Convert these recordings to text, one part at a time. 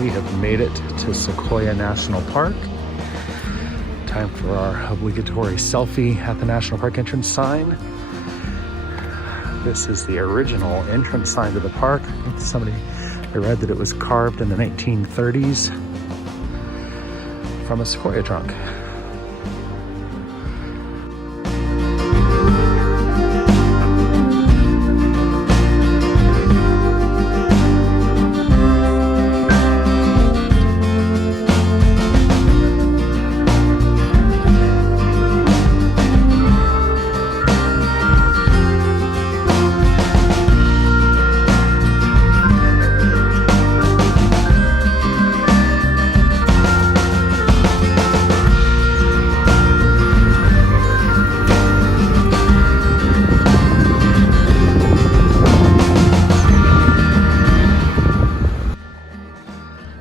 We have made it to Sequoia National Park. Time for our obligatory selfie at the National Park entrance sign. This is the original entrance sign to the park. I read that it was carved in the 1930s from a sequoia trunk.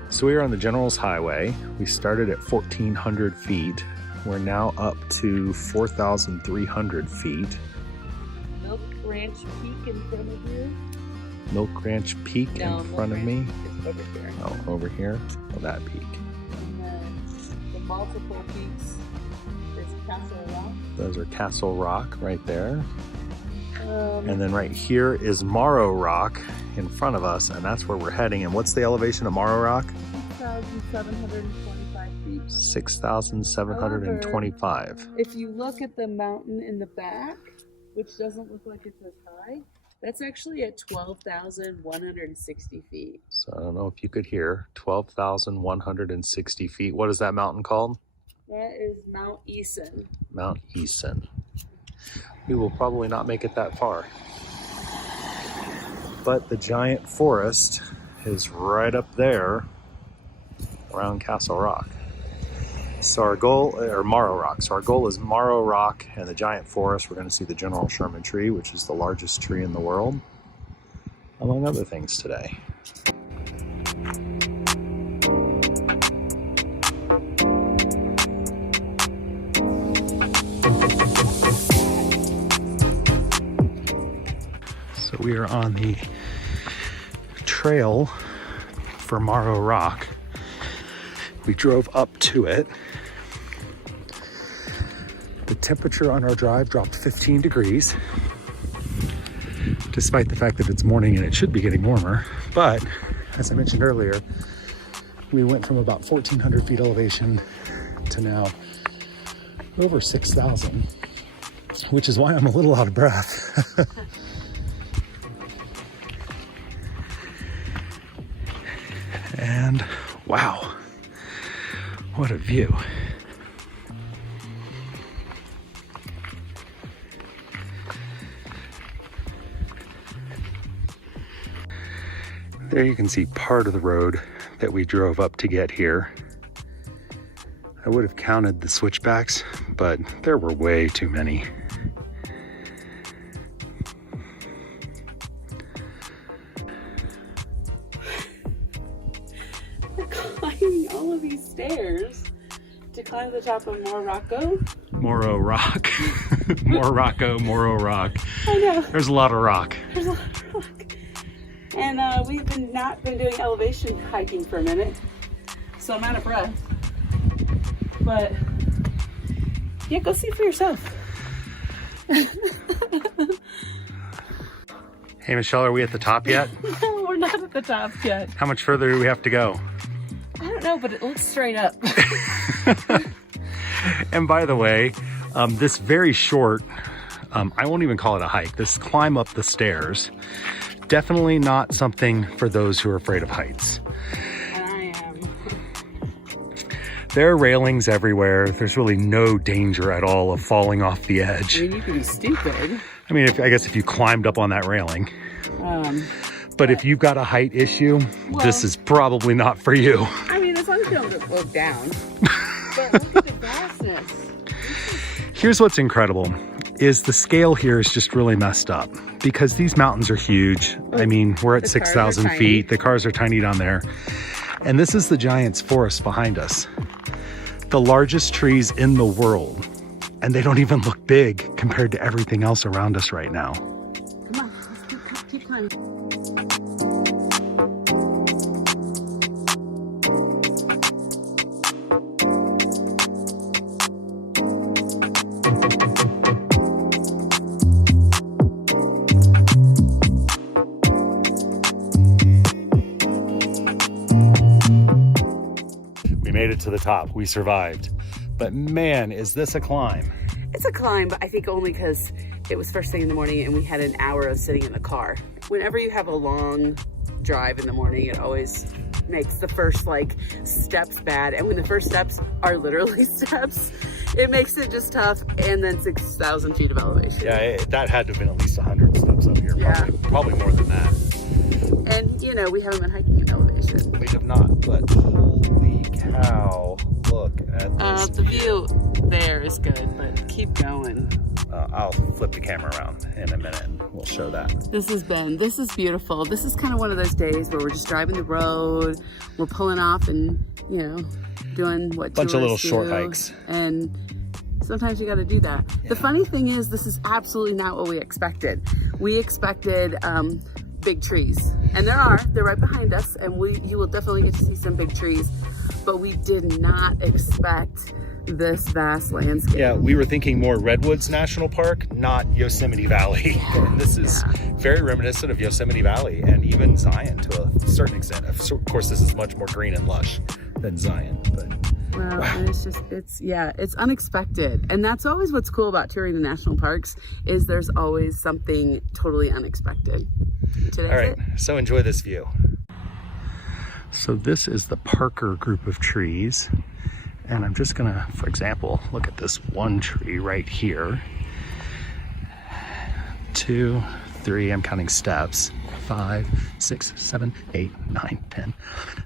So we are on the General's Highway. We started at 1,400 feet. We're now up to 4,300 feet. Milk Ranch Peak in front of you. Milk Ranch Peak in front of me. It's over here. Oh, over here? Oh, that peak. And then the multiple peaks is Castle Rock. Those are Castle Rock right there. And then right here is Moro Rock in front of us, and that's where we're heading. And what's the elevation of Moro Rock? 6,725 feet. 6,725. If you look at the mountain in the back, which doesn't look like it's as high, that's actually at 12,160 feet. So I don't know if you could hear, 12,160 feet. What is that mountain called? That is Mount Eason. Mount Eason. We will probably not make it that far. But the giant forest is right up there around Castle Rock. So our goal, or Morrow Rock. So our goal is Moro Rock and the giant forest. We're going to see the General Sherman Tree, which is the largest tree in the world, among other things today. So we are on the trail for Moro Rock. We drove up to it. The temperature on our drive dropped 15 degrees, despite the fact that it's morning and it should be getting warmer. But as I mentioned earlier, we went from about 1,400 feet elevation to now over 6,000, which is why I'm a little out of breath. And wow, what a view. There you can see part of the road that we drove up to get here. I would have counted the switchbacks, but there were way too many. Climbing all of these stairs to climb the top of Moro Rock. Moro Rock. Moro Rock. I know. There's a lot of rock. There's a lot of rock. And we've not been doing elevation hiking for a minute, so I'm out of breath. But yeah, go see for yourself. Hey Michelle, are we at the top yet? No, we're not at the top yet. How much further do we have to go? I don't know, but it looks straight up. And by the way, this very short, I won't even call it a hike, this climb up the stairs, definitely not something for those who are afraid of heights. And I am. There are railings everywhere. There's really no danger at all of falling off the edge. I mean, you could be stupid. I mean, I guess if you climbed up on that railing. But if you've got a height issue, well, this is probably not for you. I mean, as long as you don't look down. But look at the vastness. Here's what's incredible, is the scale here is just really messed up because these mountains are huge. I mean, we're at 6,000 feet. The cars are tiny down there. And this is the giant's forest behind us. The largest trees in the world. And they don't even look big compared to everything else around us right now. Come on, let's keep climbing. it to the top. We survived. But man, is this a climb. It's a climb, but I think only because it was first thing in the morning and we had an hour of sitting in the car. Whenever you have a long drive in the morning, it always makes the first like steps bad. And when the first steps are literally steps, it makes it just tough. And then 6,000 feet of elevation. Yeah, that had to have been at least 100 steps up here. Probably more than that. And you know, we haven't been hiking in elevation. We have not, but holy cow, look at this The view there is good, but keep going. I'll flip the camera around in a minute and we'll show that. This is beautiful. This is kind of one of those days where we're just driving the road, we're pulling off and, you know, doing what bunch of little short hikes. And sometimes you got to do that. Yeah. The funny thing is, this is absolutely not what we expected. We expected big trees, and they're right behind us, and you will definitely get to see some big trees, but we did not expect this vast landscape. Yeah, we were thinking more Redwoods National Park, not Yosemite Valley. And this is very reminiscent of Yosemite Valley and even Zion to a certain extent. Of course, this is much more green and lush than Zion, but well, wow. And it's unexpected. And that's always what's cool about touring the national parks, is there's always something totally unexpected. All right, so enjoy this view. So this is the Parker group of trees. And I'm just gonna, for example, look at this one tree right here. 2, 3, I'm counting steps. 5, 6, 7, 8, 9, 10,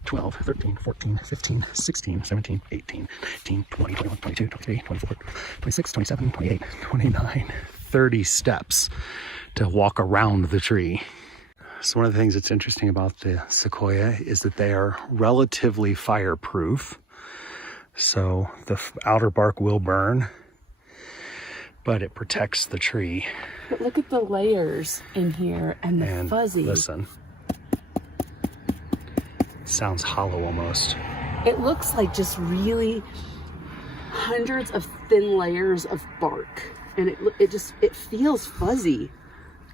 12, 13, 14, 15, 16, 17, 18, 19, 20, 21, 22, 23, 24, 26, 27, 28, 29, 30 steps to walk around the tree. So one of the things that's interesting about the sequoia is that they are relatively fireproof. So the outer bark will burn, but it protects the tree. But look at the layers in here and the fuzzy. Listen, sounds hollow almost. It looks like just really hundreds of thin layers of bark, and it feels fuzzy.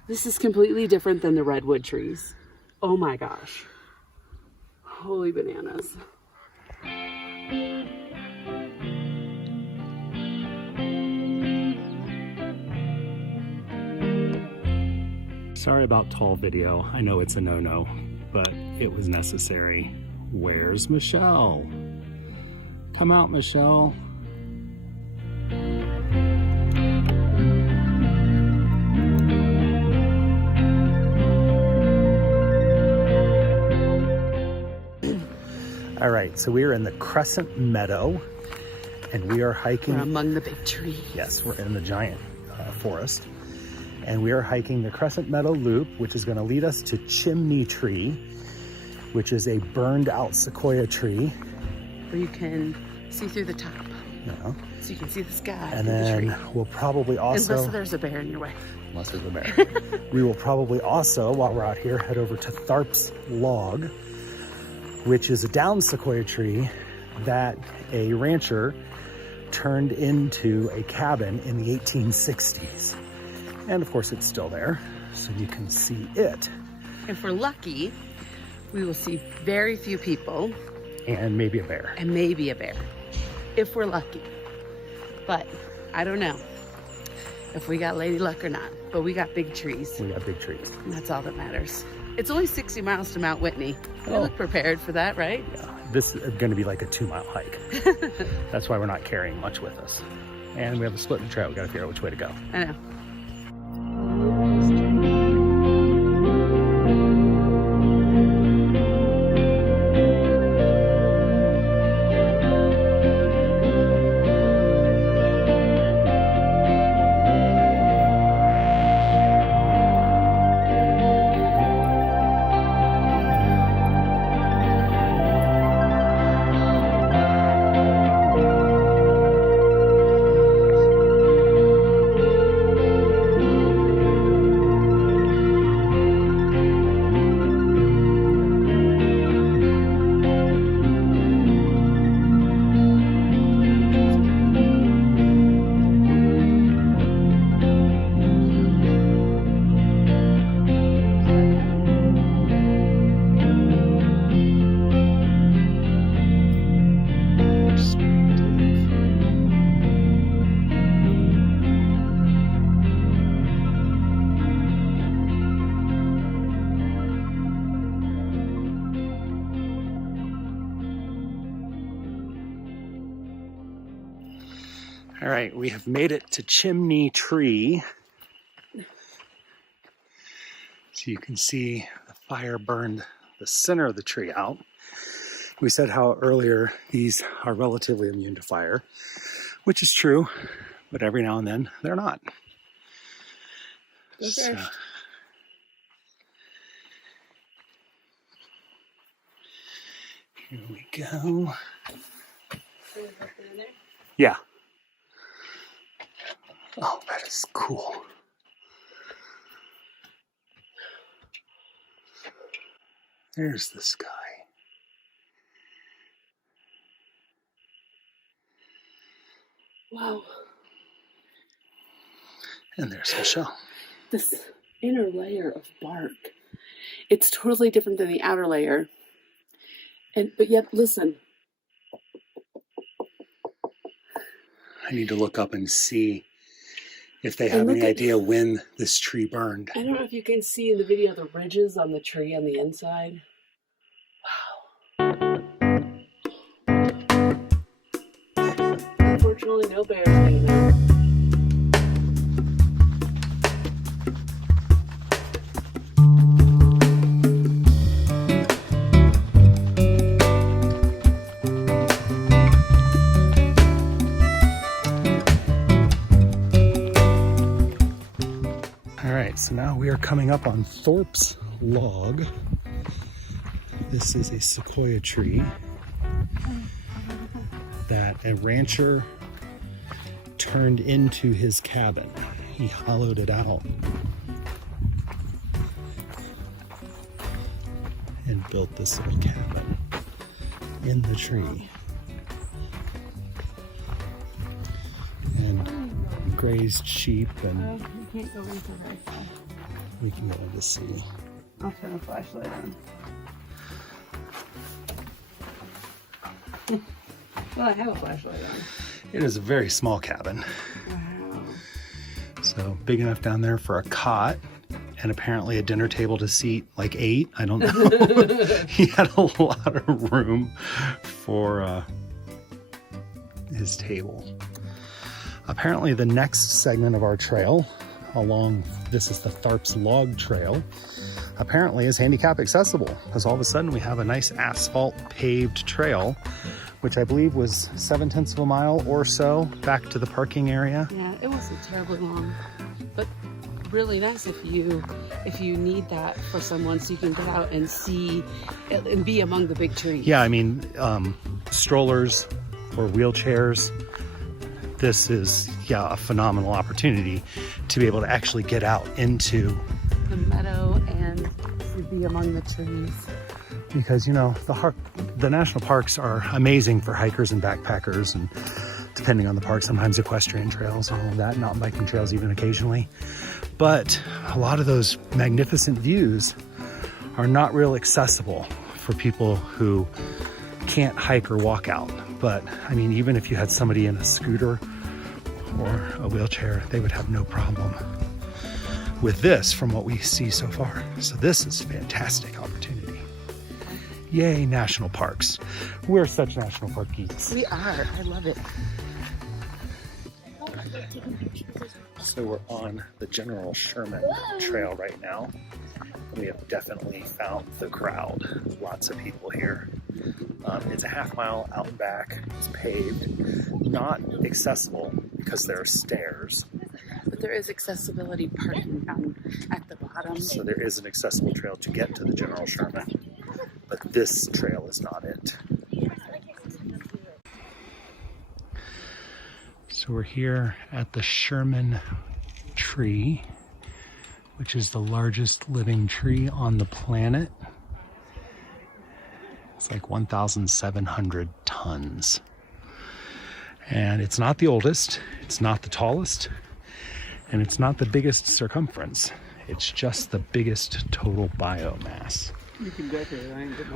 This is completely different than the redwood trees. Oh my gosh. Holy bananas. Sorry about tall video. I know it's a no-no, but it was necessary. Where's Michelle? Come out, Michelle. All right, so we are in the Crescent Meadow, and we are hiking. We're among the big trees. Yes, we're in the giant forest. And we are hiking the Crescent Meadow Loop, which is going to lead us to Chimney Tree, which is a burned out sequoia tree. Where you can see through the top. No. So you can see the sky. And then we'll probably also... Unless there's a bear in your way. Unless there's a bear. We will probably also, while we're out here, head over to Thorpes Log, which is a down sequoia tree that a rancher turned into a cabin in the 1860s. And of course it's still there, so you can see it. If we're lucky, we will see very few people. And maybe a bear. And maybe a bear, if we're lucky. But I don't know if we got lady luck or not, but we got big trees. We got big trees. And that's all that matters. It's only 60 miles to Mount Whitney. We look prepared for that, right? Yeah, this is gonna be like a 2-mile hike. That's why we're not carrying much with us. And we have a split in the trail. We gotta figure out which way to go. I know. All right, we have made it to Chimney Tree. So you can see the fire burned the center of the tree out. We said how earlier these are relatively immune to fire, which is true, but every now and then they're not. Okay. So, here we go. Yeah. Oh, that is cool. There's the sky. Wow. And there's Michelle. This inner layer of bark, it's totally different than the outer layer. But yet, listen. I need to look up and see if they have any idea when this tree burned. I don't know if you can see in the video the ridges on the tree on the inside. Wow. Unfortunately, no bears came out. So now we are coming up on Thorpes Log. This is a sequoia tree that a rancher turned into his cabin. He hollowed it out and built this little cabin in the tree. And grazed sheep, and you can't go into very far. We can go to see. I'll turn the flashlight on. Well, I have a flashlight on. It is a very small cabin. Wow. So big enough down there for a cot, and apparently a dinner table to seat like 8. I don't know. He had a lot of room for his table. Apparently the next segment of our trail along, this is the Thorpes Log Trail, apparently is handicap accessible, because all of a sudden we have a nice asphalt paved trail, which I believe was 7/10 of a mile or so back to the parking area. Yeah, it wasn't terribly long, but really nice if you need that for someone, so you can get out and see and be among the big trees. Yeah, I mean, strollers or wheelchairs, this is, yeah, a phenomenal opportunity to be able to actually get out into the meadow and to be among the trees. Because, you know, the national parks are amazing for hikers and backpackers, and depending on the park, sometimes equestrian trails and all of that, mountain biking trails even occasionally. But a lot of those magnificent views are not real accessible for people who can't hike or walk out. But I mean, even if you had somebody in a scooter or a wheelchair, they would have no problem with this from what we see so far. So this is a fantastic opportunity. Yay, national parks. We're such national park geeks. We are. I love it. So we're on the General Sherman Trail right now. We have definitely found the crowd. Lots of people here. It's a half mile out and back. It's paved, not accessible because there are stairs. But there is accessibility parking down at the bottom. So there is an accessible trail to get to the General Sherman, but this trail is not it. So we're here at the Sherman Tree, which is the largest living tree on the planet. It's like 1,700 tons. And it's not the oldest, it's not the tallest, and it's not the biggest circumference. It's just the biggest total biomass,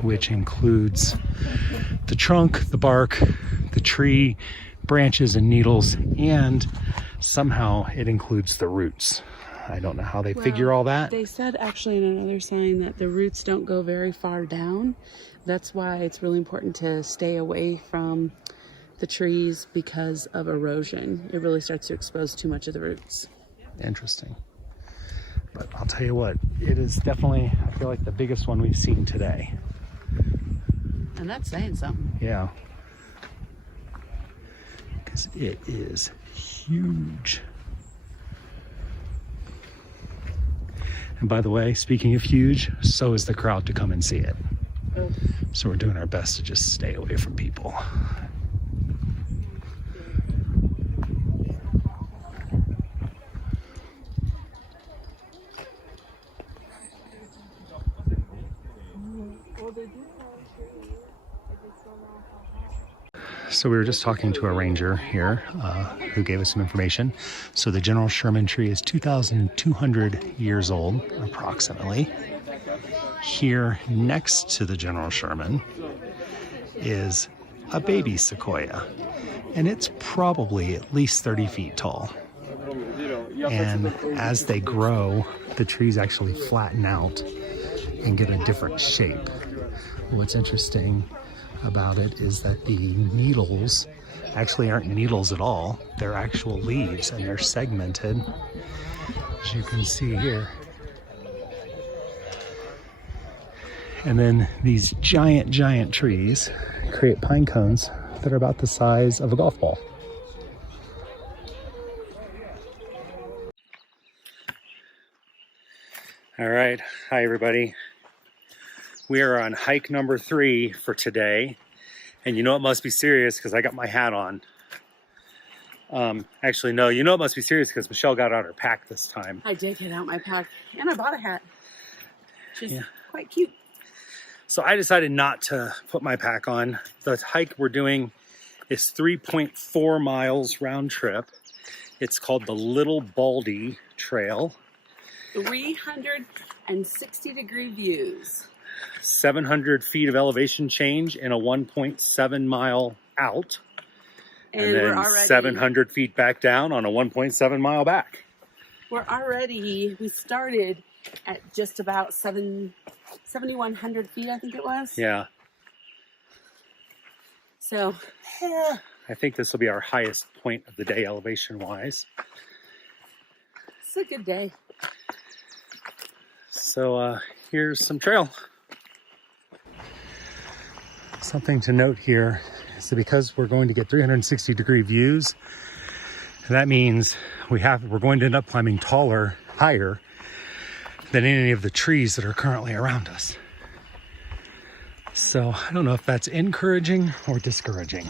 which includes the trunk, the bark, the tree, branches and needles, and somehow it includes the roots. I don't know how they figure all that. They said actually in another sign that the roots don't go very far down. That's why it's really important to stay away from the trees because of erosion. It really starts to expose too much of the roots. Interesting. But I'll tell you what, it is definitely, I feel like, the biggest one we've seen today. And that's saying something. Yeah. Because it is huge. And by the way, speaking of huge, so is the crowd to come and see it. Oh. So we're doing our best to just stay away from people. So we were just talking to a ranger here who gave us some information. So the general Sherman tree is 2,200 years old, approximately. Here next to the general Sherman is a baby sequoia, and it's probably at least 30 feet tall. And as they grow, the trees actually flatten out and get a different shape. What's interesting about it is that the needles actually aren't needles at all. They're actual leaves, and they're segmented, as you can see here. And then these giant trees create pine cones that are about the size of a golf ball. All right, hi everybody. We are on hike number 3 for today. And you know it must be serious because I got my hat on. Actually, no, you know it must be serious because Michelle got out her pack this time. I did get out my pack, and I bought a hat. She's quite cute. So I decided not to put my pack on. The hike we're doing is 3.4 miles round trip. It's called the Little Baldy Trail. 360-degree views. 700 feet of elevation change in a 1.7 mile out. And then we're already 700 feet back down on a 1.7 mile back. We started at just about 7,100 feet, I think it was. Yeah. So, I think this will be our highest point of the day elevation-wise. It's a good day. So here's some trail. Something to note here is that because we're going to get 360-degree views, that means we're going to end up climbing higher than any of the trees that are currently around us. So I don't know if that's encouraging or discouraging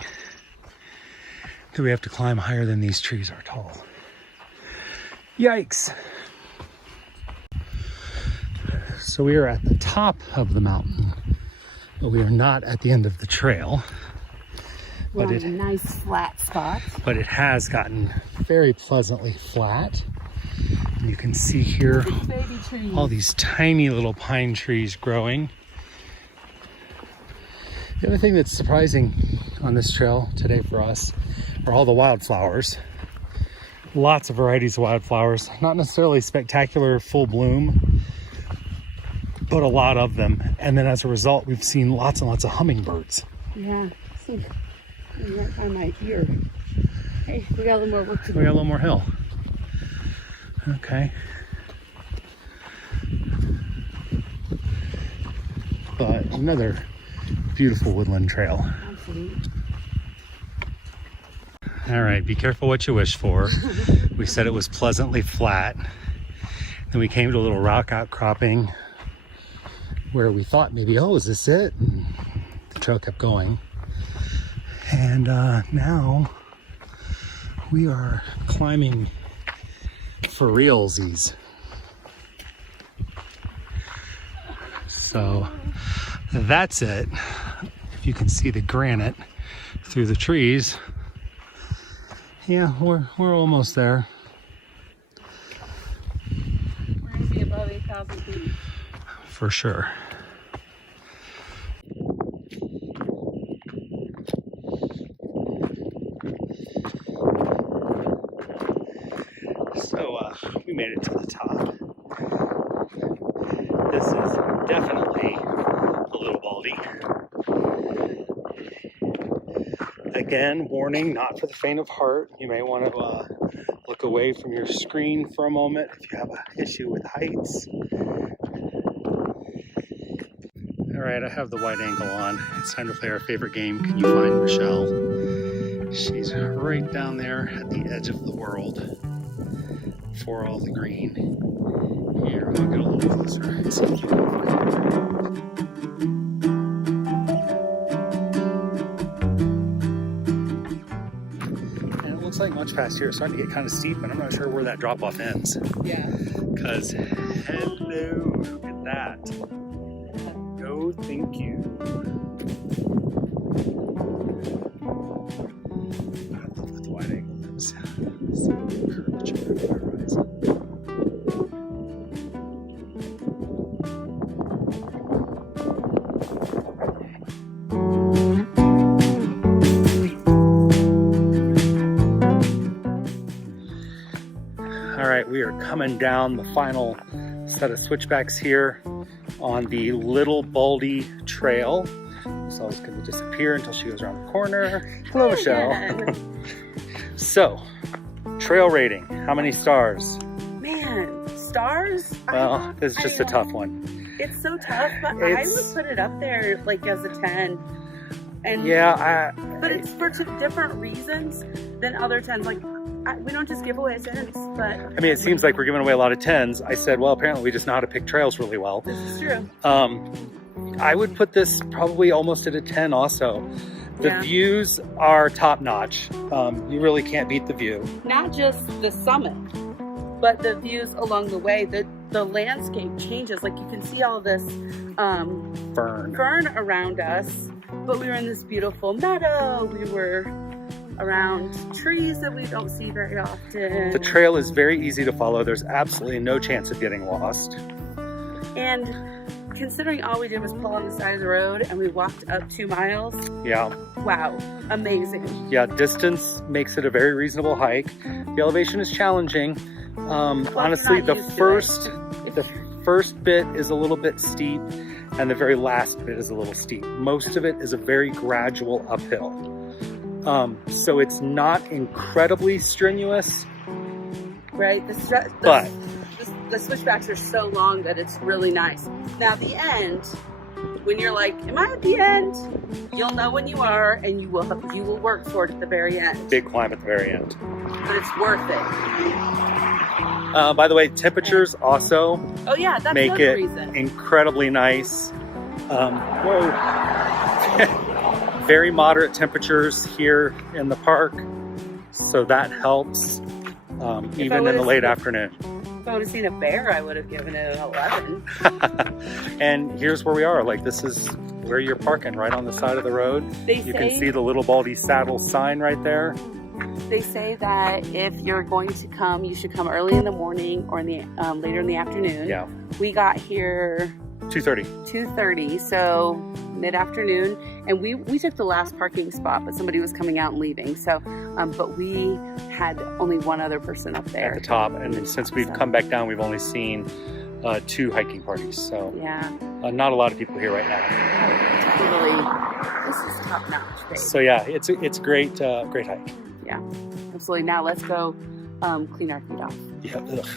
that we have to climb higher than these trees are tall. Yikes. So we are at the top of the mountain, but we are not at the end of the trail. We're on a nice flat spot. But it has gotten very pleasantly flat. And you can see here all these tiny little pine trees growing. The other thing that's surprising on this trail today for us are all the wildflowers. Lots of varieties of wildflowers, not necessarily spectacular full bloom, but a lot of them. And then as a result, we've seen lots and lots of hummingbirds. Yeah, see, right by my ear. Hey, we got a little more work to do. We got a little more hill. Okay. But another beautiful woodland trail. Absolutely. All right, be careful what you wish for. We said it was pleasantly flat. Then we came to a little rock outcropping where we thought maybe, oh, is this it? And the trail kept going. And now we are climbing for realsies. So that's it. If you can see the granite through the trees, yeah, we're almost there. We're going to be above 8,000 feet. For sure. So we made it to the top. This is definitely a Little Baldy. Again, warning, not for the faint of heart. You may want to look away from your screen for a moment if you have an issue with heights. All right, I have the wide angle on. It's time to play our favorite game. Can you find Michelle? She's right down there at the edge of the world for all the green. Here, I'll get a little closer and see if you can find her. Looks like much past here. It's starting to get kind of steep, and I'm not sure where that drop off ends. Yeah. Because, hello, look at that. No, thank you. I love with the wide angle lens. See the curvature of the horizon. We are coming down the final set of switchbacks here on the Little Baldy Trail. So it's going to disappear until she goes around the corner. Hello, Michelle. So, trail rating. How many stars? Man, stars? Well, this is just a tough one. It's so tough, but I would put it up there like as a 10. And yeah, but it's for different reasons than other 10s. Like, we don't just give away a 10, but I mean, it seems like we're giving away a lot of 10s. I said, well, apparently we just know how to pick trails really well. This is true. I would put this probably almost at a 10 also. The views are top notch. You really can't beat the view. Not just the summit, but the views along the way. The landscape changes. Like, you can see all this fern around us, but we were in this beautiful meadow. We were around trees that we don't see very often. The trail is very easy to follow. There's absolutely no chance of getting lost. And considering all we did was pull on the side of the road and we walked up 2 miles. Yeah. Wow, amazing. Yeah, distance makes it a very reasonable hike. The elevation is challenging. Honestly, the first bit is a little bit steep and the very last bit is a little steep. Most of it is a very gradual uphill. So it's not incredibly strenuous. Right, the switchbacks are so long that it's really nice. Now the end, when you're like, am I at the end? You'll know when you are, and you will work for it at the very end. Big climb at the very end. But it's worth it. By the way, temperatures also make it incredibly nice. Very moderate temperatures here in the park, so that helps, even in the late afternoon. If I would have seen a bear, I would have given it an 11. And here's where we are. Like, this is where you're parking, right on the side of the road. You can see the Little Baldy Saddle sign right there. They say that if you're going to come, you should come early in the morning or in the later in the afternoon. Yeah. We got here 2:30, so mid-afternoon, and we took the last parking spot, but somebody was coming out and leaving, so but we had only one other person up there at the top, and since we've come back down, we've only seen 2 hiking parties, so yeah, not a lot of people here right now. Totally, this is top notch, babe. So yeah, it's great, great hike. Yeah, absolutely. Now let's go clean our feet off. Yeah. Ugh.